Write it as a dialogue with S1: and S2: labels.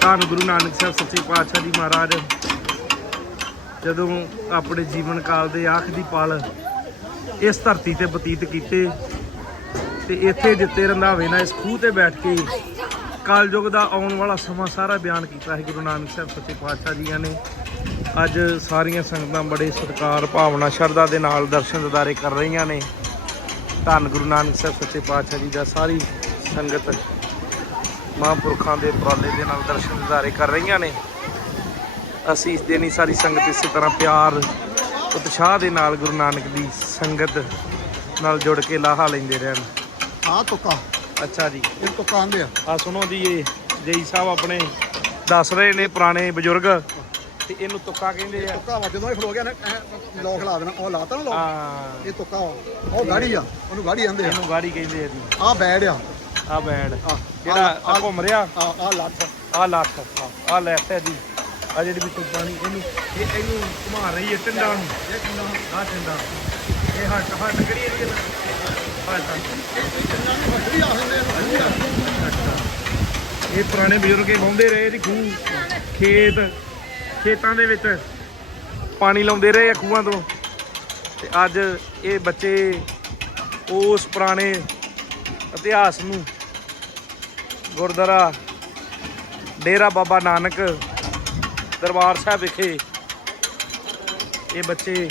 S1: ਧੰਨ ਗੁਰੂ ਨਾਨਕ ਸਾਹਿਬ ਸੱਚੇ ਪਾਤਸ਼ਾਹ ਜੀ ਮਹਾਰਾਜ। ਜਦੋਂ ਆਪਣੇ ਜੀਵਨ ਕਾਲ ਦੇ ਆਖਰੀ ਪਲ ਇਸ ਧਰਤੀ ਤੇ ਬਤੀਤ ਕੀਤੇ ਤੇ ਇੱਥੇ ਜਿੱਤੇ ਰੰਧਾਵੇ ਨਾਲ ਇਸ ਖੂਹ ਤੇ ਬੈਠ ਕੇ ਕਲਯੁਗ ਦਾ ਆਉਣ ਵਾਲਾ ਸਮਾਂ ਸਾਰਾ ਬਿਆਨ ਕੀਤਾ ਹੈ ਗੁਰੂ ਨਾਨਕ ਸਾਹਿਬ ਸੱਚੇ ਪਾਤਸ਼ਾਹ ਜੀਆਂ ਨੇ। ਅੱਜ ਸਾਰੀਆਂ ਸੰਗਤਾਂ ਬੜੇ ਸਤਿਕਾਰ, ਭਾਵਨਾ, ਸ਼ਰਧਾ ਦੇ ਨਾਲ ਦਰਸ਼ਨ ਦਿਦਾਰੇ ਕਰ ਰਹੀਆਂ ਨੇ। ਧੰਨ ਗੁਰੂ ਨਾਨਕ ਸਾਹਿਬ ਸੱਚੇ ਪਾਤਸ਼ਾਹ ਜੀ ਦਾ ਸਾਰੀ ਸੰਗਤ ਮਹਾਂਪੁਰਖਾਂ ਦੇ ਉਪਰਾਲੇ ਦੇ ਨਾਲ ਦਰਸ਼ਨ ਦਿਦਾਰੇ ਕਰ ਰਹੀਆਂ ਨੇ। ਅਸੀਂ ਇਸ ਦਿਨ ਹੀ ਸਾਰੀ ਸੰਗਤ ਇਸੇ ਤਰ੍ਹਾਂ ਪਿਆਰ ਉਤਸ਼ਾਹ ਦੇ ਨਾਲ ਗੁਰੂ ਨਾਨਕ ਦੀ ਸੰਗਤ ਨਾਲ ਜੁੜ ਕੇ ਲਾਹਾ ਲੈਂਦੇ ਰਹਿਣ।
S2: ਆ ਤੁੱਕਾ।
S1: ਅੱਛਾ ਜੀ।
S2: ਇਹ ਤੁੱਕਾ ਆਂਦੇ ਆ।
S1: ਆ ਸੁਣੋ ਜੀ ਇਹ ਜੇਈ ਸਾਹਿਬ ਆਪਣੇ ਦੱਸ ਰਹੇ ਨੇ ਪੁਰਾਣੇ ਬਜ਼ੁਰਗ। ਤੇ ਇਹਨੂੰ ਤੁੱਕਾ ਕਹਿੰਦੇ ਆ।
S2: ਤੁੱਕਾ ਵਾ ਜਦੋਂ ਇਹ ਖਲੋ ਗਿਆ ਨਾ ਲੋਕ ਲਾ ਦੇਣਾ ਉਹ ਲਾਤਾ ਨਾ ਲੋਕ। ਇਹ ਤੁੱਕਾ ਵਾ। ਉਹ ਗਾੜੀ ਆ ਉਹਨੂੰ ਗਾੜੀ ਆਂਦੇ ਆ।
S1: ਇਹਨੂੰ ਗਾੜੀ ਕਹਿੰਦੇ ਆ ਜੀ।
S2: ਆ ਬੈੜ ਆ।
S1: ਆ
S2: ਆ
S1: ਜਿਹੜਾ ਆ ਘੁੰਮ ਰਿਹਾ?
S2: ਆ ਆ। ਲੱਠ
S1: ਆ ਲੱਠ ਆ ਲੈਫਟ ਹੈ ਜੀ। ਆ ਜਿਹੜੀ ਵਿੱਚ ਪਾਣੀ ਇਹਨੂੰ ਇਹ ਇਹਨੂੰ ਘੁਮਾ ਰਹੀ ਹੈ ਟਿੰਡਾ ਨੂੰ। ਇਹ ਟਿੰਡਾ ਆ ਟਿੰਡਾ ਇਹ ਹੱਟ ਹੱਟ ਕਿਹੜੀ ਇਹਦੀ ਇਹ ਪੁਰਾਣੇ ਬਜ਼ੁਰਗ ਇਹ ਵਾਹੁੰਦੇ ਰਹੇ ਜੀ ਖੂਹ ਖੇਤ। ਖੇਤਾਂ ਦੇ ਵਿੱਚ ਪਾਣੀ ਲਾਉਂਦੇ ਰਹੇ ਆ ਖੂਹਾਂ ਤੋਂ। ਤੇ ਅੱਜ ਇਹ ਬੱਚੇ ਉਸ ਪੁਰਾਣੇ ਇਤਿਹਾਸ ਨੂੰ ਗੁਰਦੁਆਰਾ ਡੇਰਾ ਬਾਬਾ ਨਾਨਕ ਦਰਬਾਰ ਸਾਹਿਬ ਵਿਖੇ ਇਹ ਬੱਚੇ